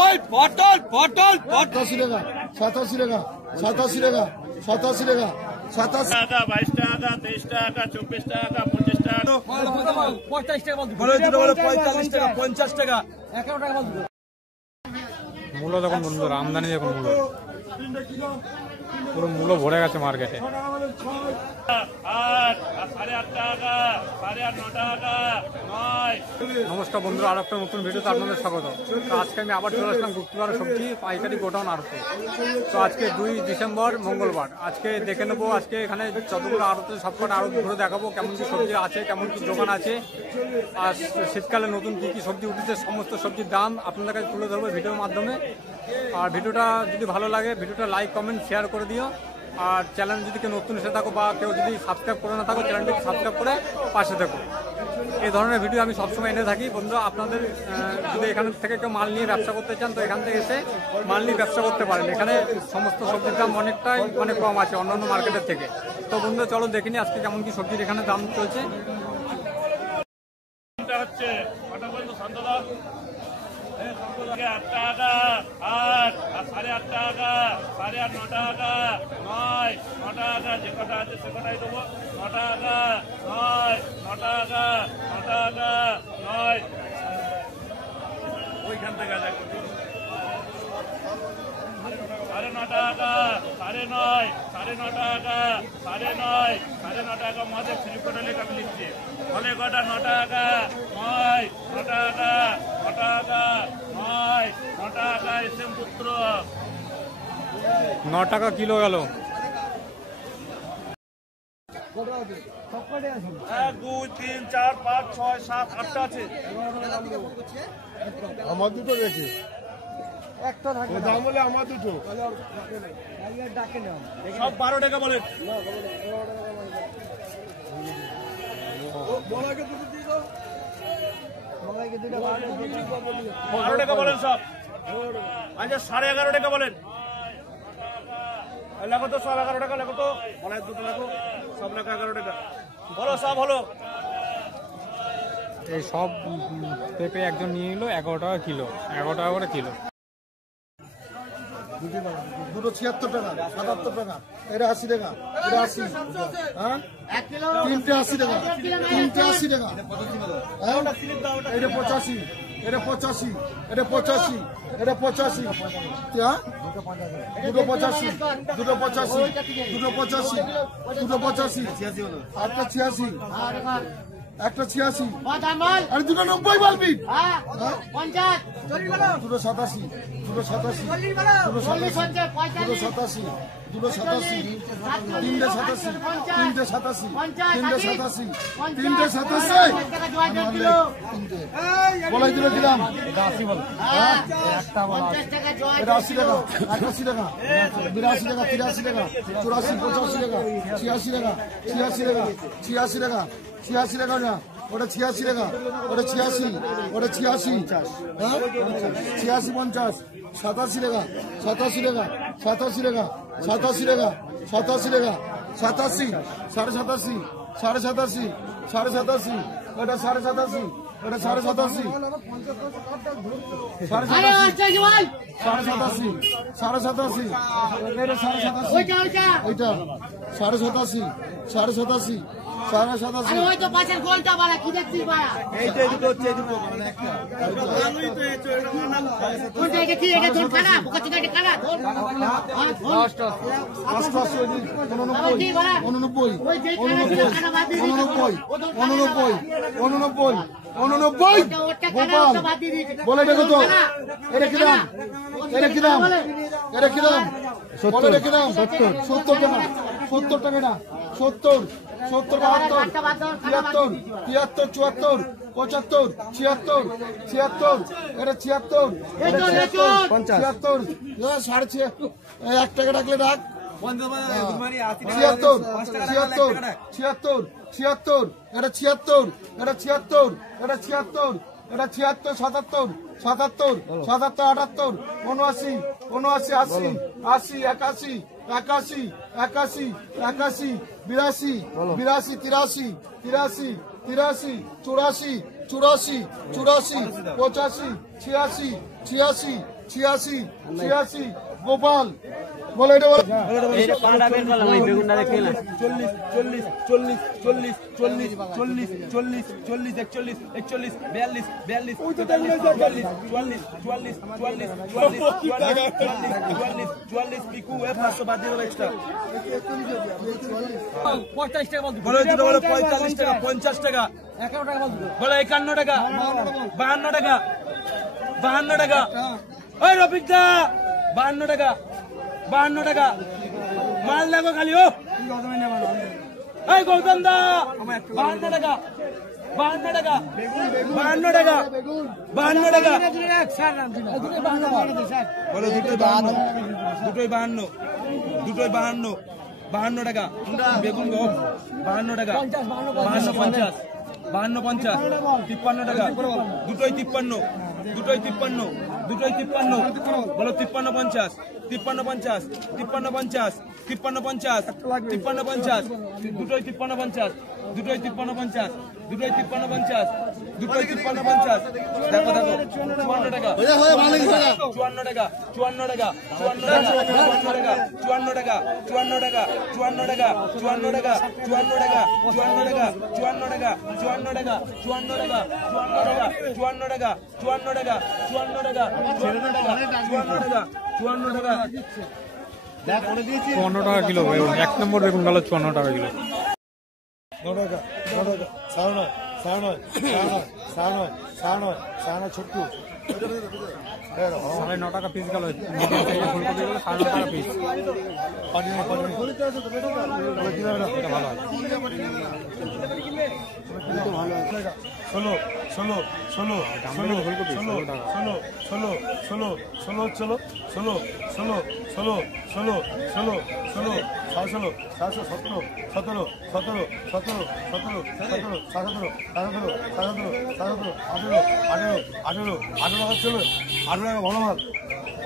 ওই পটল পটল 87 টাকা 87 টাকা 87 টাকা 87 টাকা 27 টাকা 22 টাকা 23 টাকা 24 টাকা 25 টাকা 45 টাকা বলে 45 টাকা 50 টাকা 11 টাকা বল। মূল্য দেখুন বন্ধুরা, আমদানি দেখুন মূল্য, পুরো মূল্য ভরে গেছে মার্কেটে। 8 8.5 টাকা 8.5 টাকা 9। নমস্কার বন্ধুরা, আর একটা নতুন ভিডিওতে আপনাদের স্বাগত। তো আজকে আমি আবার চলে আসলাম গুপ্তবার সবজি পাইকারি গোডাউন আড়তে। তো আজকে 2 ডিসেম্বর মঙ্গলবার। আজকে দেখে নেবো আজকে এখানে যতগুলো আড়তে সবকটা আড়ত ঘুরে দেখাবো কেমন কি সবজি আছে, কেমন কি দোকান আছে, আর শীতকালে নতুন কি কি সবজি উঠেছে সমস্ত সবজির দাম আপনাদের কাছে তুলে ধরবো ভিডিওর মাধ্যমে। আর ভিডিওটা যদি ভালো লাগে ভিডিওটা লাইক কমেন্ট শেয়ার করে দিও। আর চ্যানেল যদি কেউ নতুন এসে থাকো বা কেউ যদি সাবস্ক্রাইব করে না থাকো চ্যানেলটিকে সাবস্ক্রাইব করে পাশে থাকো। এই ধরনের ভিডিও আমি সবসময় এনে থাকি বন্ধুরা। আপনাদের যদি এখান থেকে কেউ মাল নিয়ে ব্যবসা করতে চান তো এখান থেকে এসে মাল নিয়ে ব্যবসা করতে পারেন। এখানে সমস্ত সবজির দাম অনেকটাই কম আছে অন্যান্য মার্কেটের থেকে। তো বন্ধুরা চলো দেখে নিই আজকে কেমন কি সবজির এখানে দাম চলছে। হচ্ছে কটা বলতো শান্তদা 8 টাকা 8 8.5 টাকা 8.5 টাকা 9 টাকা যে কটা আছে সে কটাই দেবো 9 টাকা 9 টাকা 9 টাকা 9 ওইখান থেকে যাই 9.5 টাকা 9.5 9.5 টাকা 9.5 9.5 টাকা মধ্যে সিলিপটা লেখা আমি লিখছি ফলে কটা 9 টাকা 9 টাকা 9 টাকা 9 টাকা এসএম পুত্র 9 টাকা কিলো গেল। 1 2 3 4 5 6 7 8টা আছে আমার দুটো রেখে একটা থাকে দাম বলে আমার দুটো সব 12 টাকা বলেন বলাকে দুটো দিয়ে দাও বলাকে দুটো 12 টাকা বলেন সব। আচ্ছা 11.5 টাকা বলেন লেখো তো 11.5 টাকা লেখো তো বলাই দুটো লেখো সব লেখো 11 টাকা বলো সব হলো। এই সব পেঁপে একজন নিয়ে এলো 11 টাকা কিলো, 11 টাকা করে কিলো। দুটো 76 টাকা 77 টাকা এটা 80 টাকা এটা 80 হ্যাঁ 3টে 80 টাকা 3টে 80 টাকা এটা 85 এটা 85 এটা 85 এটা 85 হ্যাঁ দুটো 85 দুটো 85 দুটো 85 দুটো 85 একটা 86 একটা 86 আর দুটো 90 বলবি দুটো 87 দুটো 87 দুটো 87 দুটো 87 তিনটে 87 তিনটে 87 তিনটে 87 তিনটে 87 বলাই দিল দিলাম এটা 80 বল একটা বল এটা 80 টাকা 81 টাকা 82 টাকা 83 টাকা 84 85 টাকা 86 টাকা 86 টাকা 86 টাকা 86 টাকা না ওটা 86 টাকা ওটা 86 ওটা 86 হ্যাঁ 86 50 87 টাকা 87 টাকা 87 টাকা 87 টাকা 87 টাকা 87 87 87 87 ওটা 87 ওটা 87 87 এটা 87 ওইটা এটা 87 87 87 ওই তো পাশের গোলটা বাড়া কি দেখছিস বাড়া এইটা দুটো হচ্ছে এই দুটো একটা কোনটা এটা কি এটা ধর খারাপ ওকে তো এটা খারাপ ধর 89 বলে দেখো তো এটা কি দাম এটা কি দাম এটা কি দাম বলে রেখে দাম 70 টাকা 70 টাকা না 70 70 72 73 74 75 76 76 এটা 76 76 সাড়ে 1 টাকা রাখলে রাখ 76 76 76 এটা 76 এটা 76 এটা 76 এটা 76 77 77 77 78 79 79 80 80 81 81 81 82 82 83 83 83 84 চুরাশি চুরাশি পঁচাশি ছিয়াশি ছিয়াশি ছিয়াশি ছিয়াশি গোপাল বলে এটা বলে চল্লিশ চল্লিশ চল্লিশ চল্লিশ চল্লিশ চল্লিশ চল্লিশ চল্লিশ একচল্লিশ একচল্লিশ বিয়াল্লিশ বিয়াল্লিশ চুয়াল্লিশ চুয়াল্লিশ চুয়াল্লিশ চুয়াল্লিশ চুয়াল্লিশ চুয়াল্লিশ চুয়াল্লিশ পিকু 500 বাদ দিয়ে দেবো এক্সট্রা 45 টাকা বলে দুটো বলে 45 টাকা 50 টাকা 11 টাকা বলে 51 টাকা 52 টাকা 52 টাকা ওই রফিক দা 52 টাকা 52 টাকা মাল দেখো খালি ও এই গৌতম দা 52 টাকা 52 টাকা 52 টাকা 52 টাকা বলো দুটোই 52 দুটোই 52 52 টাকা বেগুন গো 52 টাকা 52 50 52 50 53 টাকা দুটোই 53 দুটোই 53 দুটোই 53 বলো 53 50 53 50 53 50 53 50 53 50 দুটোই 53 50 দুটোই 53 50 দুটোই 53 50 দুটোই 53 50 দেখো দেখো 54 টাকা 54 টাকা 54 টাকা 54 টাকা 54 টাকা 54 টাকা 54 টাকা 54 টাকা 54 টাকা 54 টাকা 54 টাকা 54 টাকা 54 টাকা 54 টাকা 54 টাকা 54 টাকা 54 টাকা 54 টাকা 54 টাকা কিলো বেগুন 1 নম্বর বেগুন গেল 54 টাকা কিলো 9 টাকা 9 টাকা 9.5 ছোট্ট 9.5 টাকা পিস গেল ফুলকপি গেল 9.5 টাকা পিস ষোলো ষোলো ষোলো ষোলো ষোলো ষোলো ষোলো ষোলো ষোলো ষোলো ষোলো ষোলো ষোলো ষোলো ষোলো ষোলো 17 17 17 17 17 17 17 17 17 18 18 টাকা চলো 18 টাকা ভালো মাল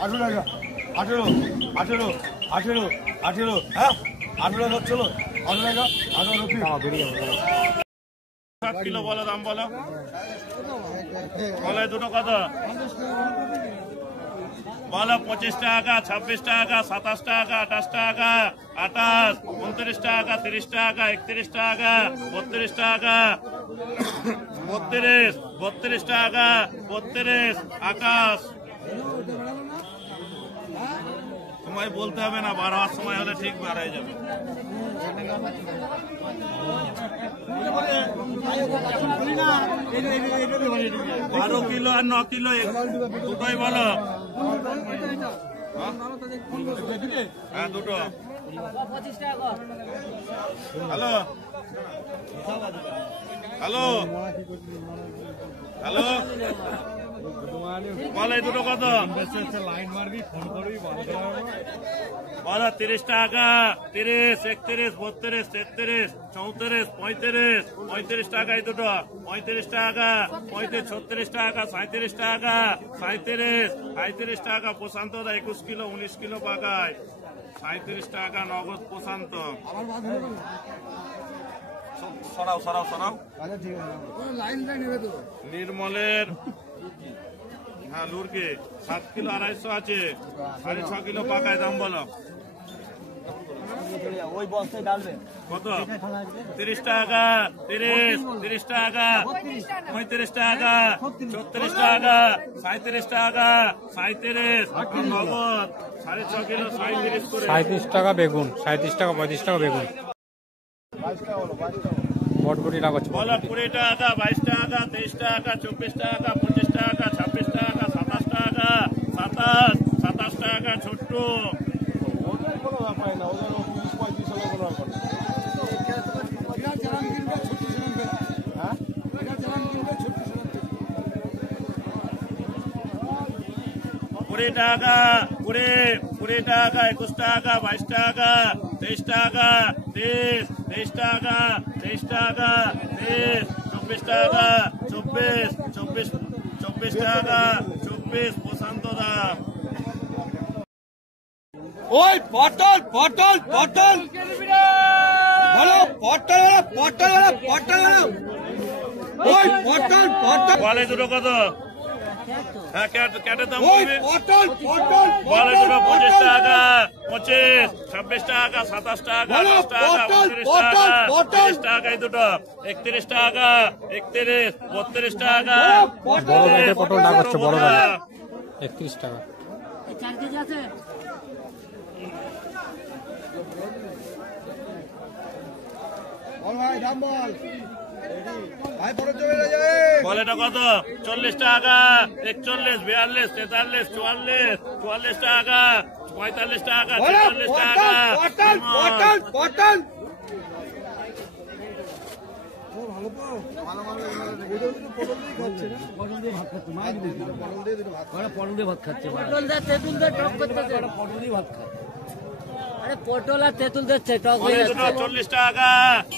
18 টাকা 18 হ্যাঁ 18 টাকা চলো 18 টাকা 18 বেরিয়ে যাবে 7 কিলো বলো দাম বলো বলে দুটো কত বলো 25 টাকা 26 টাকা 27 টাকা 28 টাকা 28 29 টাকা 30 টাকা 31 টাকা 32 টাকা 32 টাকা 32 আকাশ তোমায় বলতে হবে না 12 সময় হলে ঠিক বাড়াই যাবে 12 কিলো আর 9 কিলো দুটোই বলো হ্যাঁ দুটো হ্যালো হ্যালো হ্যালো বলে দুটো কত লাইন মারবি ফোন করবি বলো 30 টাকা 30 31 32 33 34 35 35 টাকা এই দুটো 35 টাকা 36 টাকা 37 টাকা 37 টাকা প্রশান্ত দা 21 কিলো 19 কিলো পাকায় 37 টাকা নগদ প্রশান্ত সরাও সরাও সরাও নির্মলের হ্যাঁ লুরকে 7 কিলো 250 আছে 6.5 কিলো পাকায় দাম বলো ওই বস্তায় ডালবে কত 30 টাকা 30 টাকা 35 টাকা 36 টাকা 37 টাকা 37 নগদ 6.5 কিলো 37 করে 37 টাকা বেগুন 37 টাকা 35 টাকা বেগুন বটবটি টাকা বলো 20 টাকা 22 টাকা 23 টাকা 24 টাকা 25 টাকা 26 টাকা 27 টাকা 27 টাকা ছোট্ট টাকা 20 টাকা 21 টাকা 22 টাকা 23 টাকা 23 টাকা 23 টাকা 24 টাকা 24 টাকা 24 প্রশান্ত দা ওই পটল পটল পটল বলো পটল পটল পটল ওই বলে দুটো কত? হ্যাঁ ক্যাটের দাম বলবি? বলে দুটো 25 টাকা, 25, 26 টাকা, 27 টাকা, 28 টাকা, 29 টাকা, 30 টাকা এই দুটো, 31 টাকা, 31, 32 টাকা, বড় ব্যাগের পটল ডাক হচ্ছে, বড় ব্যাগ 31 টাকা। বলেটা কত? 40 টাকা, 41, 42, 43, 44, 44 টাকা, 45 টাকা, 46 টাকা, পটল আর তেঁতুল দিচ্ছে টক বলে দুটো 40 টাকা,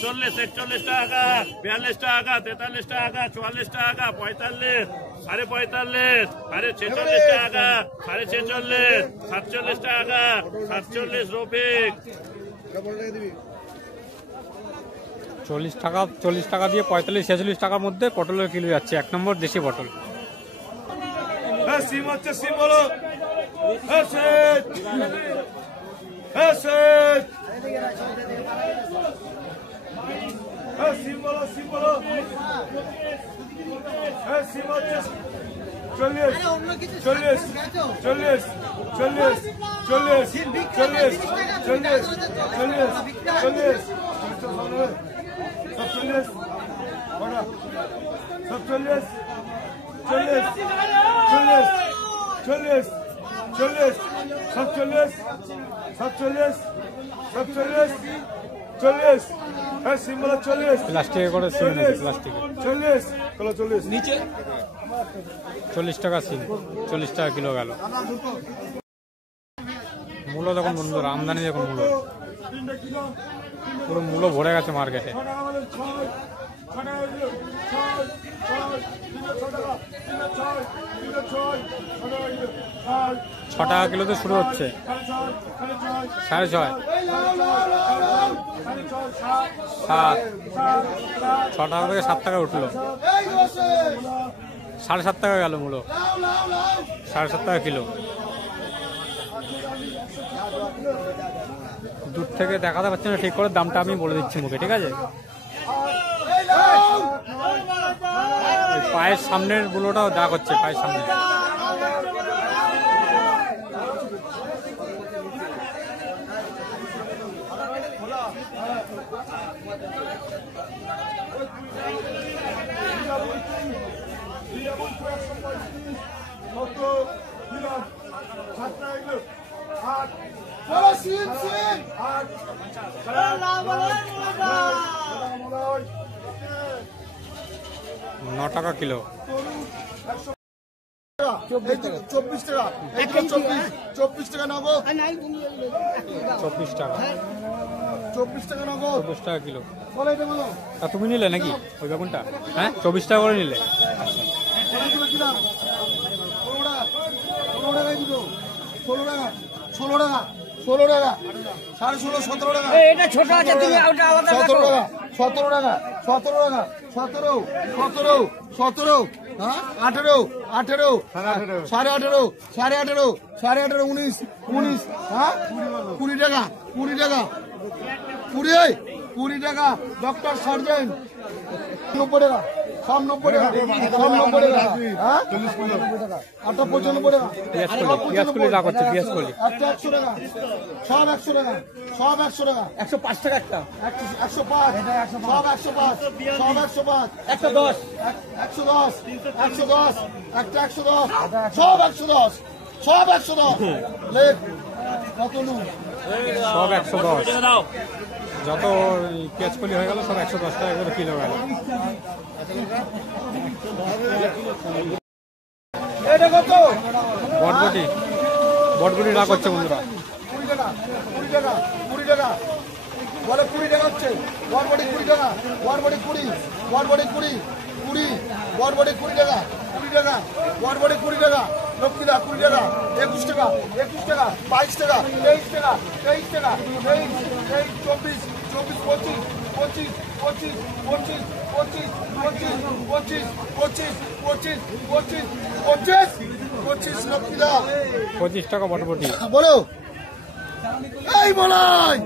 40, 41 টাকা, 42 টাকা, 43 টাকা, 44 টাকা, 45, 45, 46 টাকা, 46, 47 টাকা, 47 রফিক। 40 টাকা দিয়ে 45-46 টাকার মধ্যে পটলের কিলো যাচ্ছে। 1 নম্বর দেশি পটল। সিম হচ্ছে, সিম বলো। সিম বলো, সিম বলো। সিম হচ্ছে 40, 40, 40, 40, 40, 40, 40, 40, 40, সব 40, সব 40, 40, 40, 40, 40, সব 40, সব 40, সব 40, 40, হ্যাঁ সিম বলো 40, প্লাস্টিকে করে সিম নিচ্ছে, প্লাস্টিকে 40, বলো 40 নিচে 40 টাকা সিম, 40 টাকা কিলো গেল। মূলো দেখুন বন্ধুরা, আমদানি দেখুন মূলো, পুরো মূলো ভরে গেছে মার্কেটে। 6 টাকা কিলোতে শুরু হচ্ছে, 6.5, 7, 6 টাকা থেকে 7 টাকা উঠলো, 7.5 টাকা গেল মূলো, 7.5 টাকা কিলো। দূর থেকে দেখাতে পাচ্ছি না ঠিক করে, দামটা আমি বলে দিচ্ছি মুখে, ঠিক আছে? পায়ের সামনের মূলোটাও দাগ হচ্ছে, পায়ের সামনে। ন টাকা কিলো। 24 টাকা, 24 টাকা নগদ, 24 টাকা, 24 টাকা নগদ, 24 টাকা কিলো। বলো এটা বলো। তা তুমি নিলে নাকি ওই বেগুনটা? হ্যাঁ 24 টাকা করে নিলে। অনেকগুলো কিলাম, 16 টাকা, 16 টাকায় দিল, 16 টাকা, 16 টাকা, 16 টাকা, 16.5, 17 টাকা, এটা ছোট আছে, তুমি ওটা আলাদা 17 টাকা, 17 টাকা, 17 টাকা, 17, 17, 17, হ্যাঁ 18, 18, 18.5, 18.5, 19, 19, হ্যাঁ 20 টাকা, 20 টাকা, 20 টাকা, ডক্টর সার্জেন 90 টাকা, সব 90 টাকা, সব 90 টাকা, হ্যাঁ 95 টাকা, 95 টাকা, পিঁয়াজ কলি রাগ হচ্ছে, পিঁয়াজ কলি একটা 100 টাকা, সব 100 টাকা, সব 100 টাকা, 105 টাকা একটা, 105, সব 105, সব 105, একটা 10, 110, 110, একটা 110, সব 110, সব 110, লেখ কত নু, সব 110। দাও যত পেঁয়াজ কলি হয়ে গেল সব 110 টাকা করে কিলো গেল। এটা কত? বটবটি, বটবটি রাগ হচ্ছে বন্ধুরা। 20 টাকা, 20 টাকা, 20 টাকা, বলে 20 টাকা হচ্ছে, বটবটি 20 টাকা, বটবটি 20, বটবটি 20, 20, বটবটি 20 টাকা, 20 টাকা, বটবটি 20 টাকা, লক্ষ্মীদা 20 টাকা, 21 টাকা, 21 টাকা, 22 টাকা, 23 টাকা, 23 টাকা, 23, 24, 24, 25, 25, পঁচিশ পঁচিশ পঁচিশ পঁচিশ পঁচিশ পঁচিশ পঁচিশ পঁচিশ পঁচিশ পঁচিশ লক্ষ্মীদা 25 টাকা বটবটি। বলো এই বলাই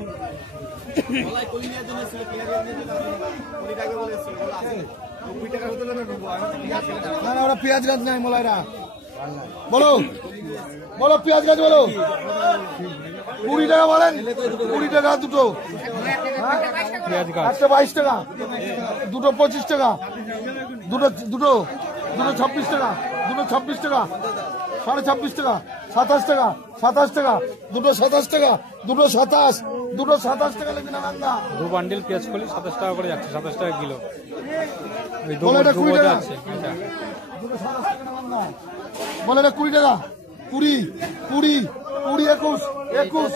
না না ওরা পেঁয়াজ গাছ নাই মোলাইরা বলো বলো পেঁয়াজ গাছ বলো 20 টাকা বলেন 20 টাকা দুটো পেঁয়াজ গাছ একটা 22 টাকা দুটো 25 টাকা দুটো দুটো দুটো 26 টাকা দুটো 26 টাকা 26.5 টাকা 27 টাকা 27 টাকা দুটো 27 টাকা দুটো 27 দুটো 27 টাকা লেগে না রান্না 2 বান্ডিল পেঁয়াজ কলি 27 টাকা করে যাচ্ছে, 27 টাকা কিলো। ওই বলে এটা 20 টাকা আছে এটা দুটো 27 টাকা রান্না বলে এটা 20 টাকা 20 20 20 21 21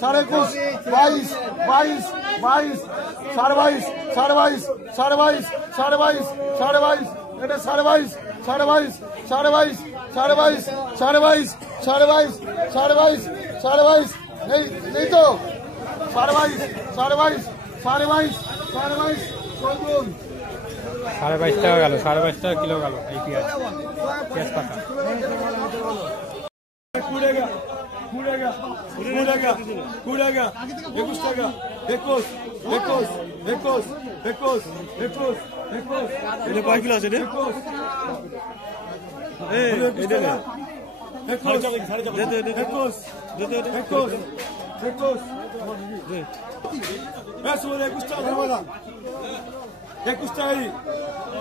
সাড়ে 21 22 22 22 সাড়ে 22 সাড়ে 22 সাড়ে 22 সাড়ে 22 সাড়ে 22 এটা সাড়ে 22 সাড়ে 22 সাড়ে 22 সাড়ে 22 সাড়ে 22 সাড়ে 22 সাড়ে 22 সাড়ে 22 নেই নেই তো সাড়ে 22 সাড়ে 22 সাড়ে 22 সাড়ে 22 চলুন 22.5 টাকা গেল, 22.5 টাকা কিলো গেল এই পেঁয়াজ পেঁয়াজ পাতা। 20 টাকা 20 টাকা 20 টাকা 21 টাকা 21 21 21 21 21 21 এটা কয় কিলো আছে রে? এই এটা নে 21 দে দে 21 দে দে 21 21 দে এস বলে 21 টাকা বলা 21 টাকা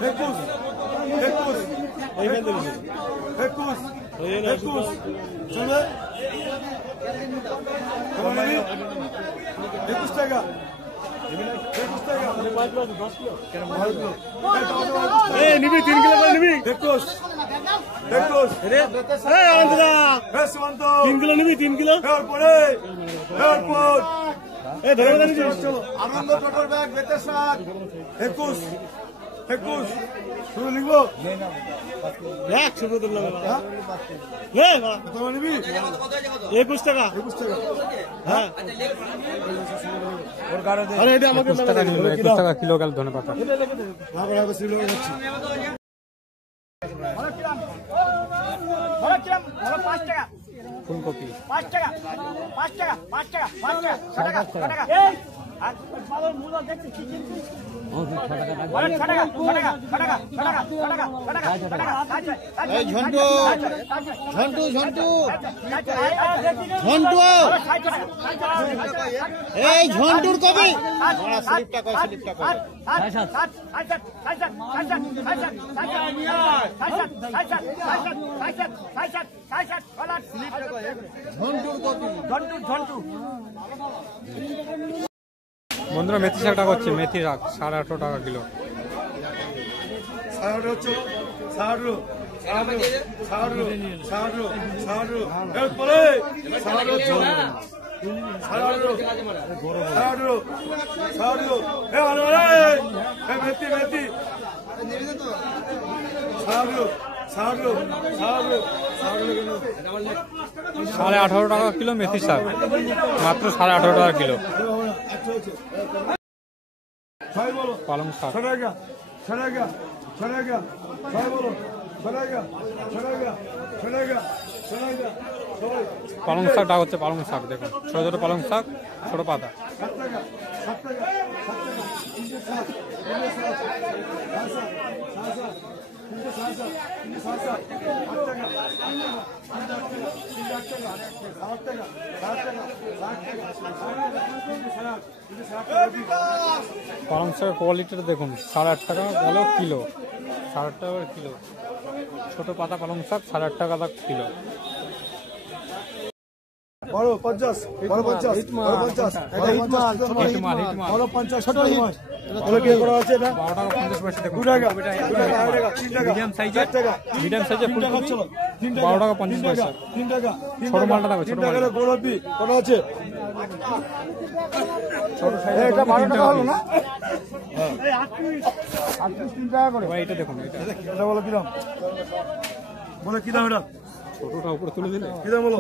21 21 এইখান থেকে 21 21 চলে 21 টাকা 21 টাকা এই নিবি 3 কিলো করে নিবি 21 21 রে এই আনন্দা এই সুমন্ত 3 কিলো নিবি 3 কিলো এরপরে এরপর এই ধরে ধরে নিবি চলো আনন্দ টোটাল ব্যাগ বেতে 21 21 শুরু লিখবো এক শুরু তো লাগবে হ্যাঁ কত নিবি 21 টাকা 21 টাকা হ্যাঁ ওর গাড়ি আরে এটা আমাকে 21 টাকা নিল, 21 টাকা কিলো গেল ধনে পাতা। আবার আবার সিলো যাচ্ছে ফুলকপি 5 টাকা 5 টাকা 5 টাকা 5 টাকা 6 টাকা 6 টাকা আর ভালো মূল্য দেখছি কি কিনছি 6 টাকা 6 টাকা 6 টাকা 6 টাকা 6 টাকা 6 টাকা 6 টাকা এই ঝন্টু ঝন্টু ঝন্টু ঝন্টু এই ঝন্টুর কবি স্লিপটা কই স্লিপটা কই বন্ধুরা মেথি শাকটা করছে, মেথি শাক 18.5 টাকা কিলো। 60 হচ্ছে 60 60 60 60 এরপরে 60 হচ্ছে 60 এ আরে এ মেথি মেথি 60 60 60 18.5 টাকা কিলো মেথি শাক, মাত্র 18.5 টাকা কিলো। পালং শাক ছড়াগা ছড়াগা ছড়াগা ছয় বলো ছড়াগা ছড়াগা ছড়াগা ছড়াগা পালং শাকটা হচ্ছে পালং শাক, দেখুন ছোট ছোট পালং শাক, ছোট পাতা। 7 টাকা 7 টাকা 7 টাকা 360 পালং শাকের কোয়ালিটিটা দেখুন, 8.5 টাকা গেল কিলো, 8.5 টাকা কিলো। ছোট পাতা পালং শাক 8.5 টাকা কিলো। বড় 50 বড় 50 বড় 50 এটা হিট মাল বড় 50 ছোট হিট বড় কি করা আছে এটা 12 টাকা 50 পয়সা দেখুন। 2 টাকা 2 টাকা 3 টাকা মিডিয়াম সাইজের, 4 টাকা মিডিয়াম সাইজের ফুলকপি 3 টাকা 12 টাকা 50 পয়সা। 3 টাকা ছোট মালটা দেখো, ছোট মালটা গোলাপি কত আছে এটা 12 টাকা হলো না এই 38 3 টাকা করে ভাই। এটা দেখুন, এটা বলো কি দাম বলে কি দাম এটা ছোটটা উপরে তুলে দিলে কি দাম বলো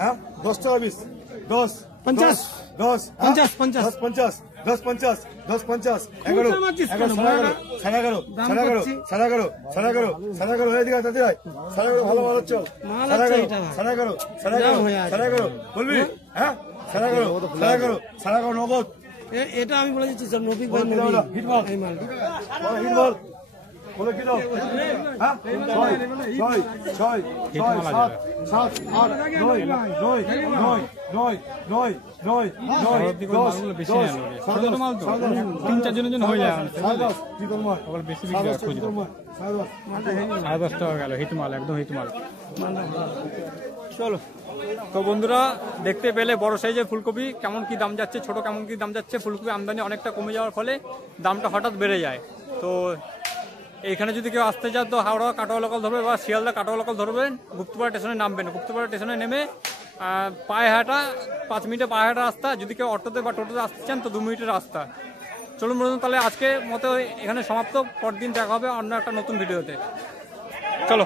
হ্যাঁ 10 টাকা 20 10 50 10 50 50 50 10.50 10.50 11 11 এদিকে তাতে যায় 11 ভালো ভালো চল 11 বলবি হ্যাঁ 11 নগদ এটা আমি বলে দিচ্ছি স্যার নবী ভাই হিট বল হিট বল বলে কি দাও হ্যাঁ 6 7 8 9 3-4 জনের হয়ে যায় বেশি বিক্রি সাড়ে 10 টাকা গেল হিটমাল একদম হিটমাল। চলো তো বন্ধুরা দেখতে পেলে বড় সাইজের ফুলকপি কেমন কি দাম যাচ্ছে, ছোট কেমন কি দাম যাচ্ছে। ফুলকপি আমদানি অনেকটা কমে যাওয়ার ফলে দামটা হঠাৎ বেড়ে যায়। তো এইখানে যদি কেউ আসতে চান তো হাওড়া কাটোয়া লোকাল ধরবে বা শিয়ালদা কাটোয়া লোকাল ধরবেন, গুপ্তপাড়া স্টেশনে নামবেন। গুপ্তপাড়া স্টেশনে নেমে পায়ে হাঁটা 5 মিনিটে পায়ে হাঁটা রাস্তা। যদি কেউ অটোতে বা টোটোতে আসতে চান তো 2 মিনিটের রাস্তা। চলুন বলুন তাহলে আজকে মতো এখানে সমাপ্ত। পরদিন দেখা হবে অন্য একটা নতুন ভিডিওতে। চলো।